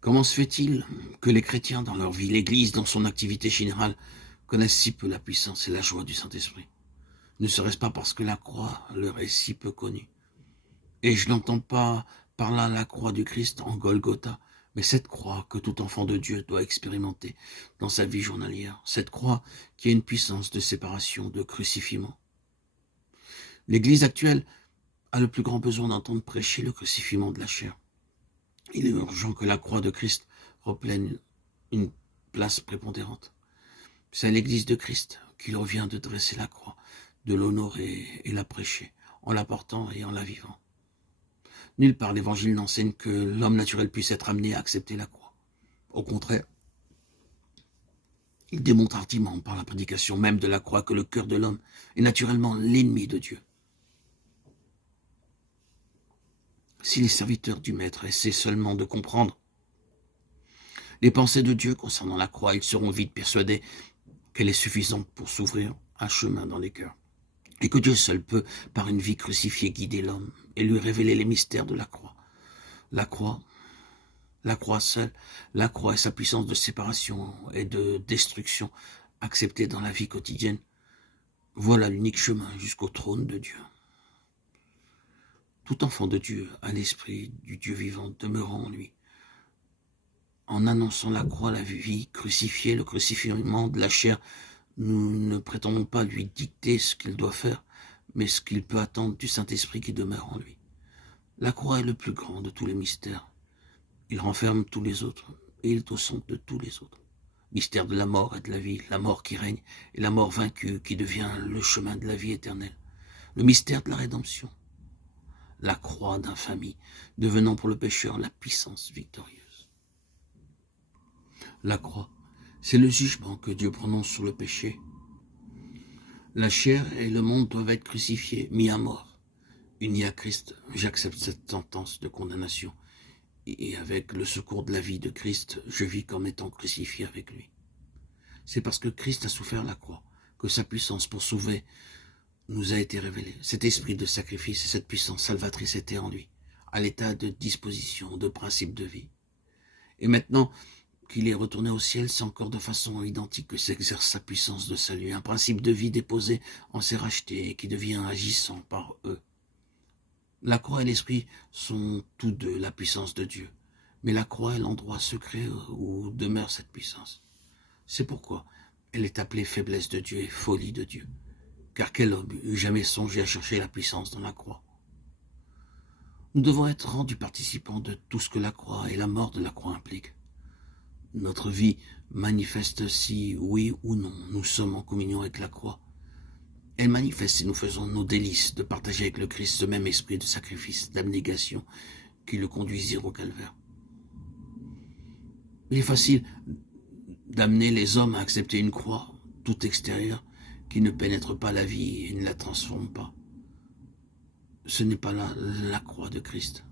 Comment se fait-il que les chrétiens dans leur vie, l'Église dans son activité générale, connaissent si peu la puissance et la joie du Saint-Esprit? Ne serait-ce pas parce que la croix leur est si peu connue? Et je n'entends pas par là la croix du Christ en Golgotha, mais cette croix que tout enfant de Dieu doit expérimenter dans sa vie journalière, cette croix qui a une puissance de séparation, de crucifiement. L'Église actuelle a le plus grand besoin d'entendre prêcher le crucifiement de la chair. Il est urgent que la croix de Christ reprenne une place prépondérante. C'est à l'Église de Christ qu'il revient de dresser la croix, de l'honorer et la prêcher, en la portant et en la vivant. Nulle part l'Évangile n'enseigne que l'homme naturel puisse être amené à accepter la croix. Au contraire, il démontre hardiment par la prédication même de la croix que le cœur de l'homme est naturellement l'ennemi de Dieu. Si les serviteurs du Maître essaient seulement de comprendre les pensées de Dieu concernant la croix, ils seront vite persuadés qu'elle est suffisante pour s'ouvrir un chemin dans les cœurs, et que Dieu seul peut, par une vie crucifiée, guider l'homme et lui révéler les mystères de la croix. La croix seule, la croix et sa puissance de séparation et de destruction acceptée dans la vie quotidienne, voilà l'unique chemin jusqu'au trône de Dieu. Tout enfant de Dieu a l'esprit du Dieu vivant demeurant en lui. En annonçant la croix, la vie crucifiée, le crucifiement de la chair, nous ne prétendons pas lui dicter ce qu'il doit faire, mais ce qu'il peut attendre du Saint-Esprit qui demeure en lui. La croix est le plus grand de tous les mystères. Il renferme tous les autres, et il est au centre de tous les autres. Mystère de la mort et de la vie, la mort qui règne, et la mort vaincue qui devient le chemin de la vie éternelle. Le mystère de la rédemption, la croix d'infamie, devenant pour le pécheur la puissance victorieuse. La croix, c'est le jugement que Dieu prononce sur le péché. La chair et le monde doivent être crucifiés, mis à mort. Uni à Christ, j'accepte cette sentence de condamnation. Et avec le secours de la vie de Christ, je vis comme étant crucifié avec lui. C'est parce que Christ a souffert la croix que sa puissance pour sauver nous a été révélée. Cet esprit de sacrifice et cette puissance salvatrice étaient en lui, à l'état de disposition, de principe de vie. Et maintenant qu'il est retourné au ciel, c'est encore de façon identique que s'exerce sa puissance de salut, un principe de vie déposé en ses rachetés et qui devient agissant par eux. La croix et l'esprit sont tous deux la puissance de Dieu, mais la croix est l'endroit secret où demeure cette puissance. C'est pourquoi elle est appelée faiblesse de Dieu et folie de Dieu, car quel homme eût jamais songé à chercher la puissance dans la croix? Nous devons être rendus participants de tout ce que la croix et la mort de la croix impliquent. Notre vie manifeste si, oui ou non, nous sommes en communion avec la croix. Elle manifeste si nous faisons nos délices de partager avec le Christ ce même esprit de sacrifice, d'abnégation qui le conduisirent au calvaire. Il est facile d'amener les hommes à accepter une croix toute extérieure qui ne pénètre pas la vie et ne la transforme pas. Ce n'est pas là la croix de Christ.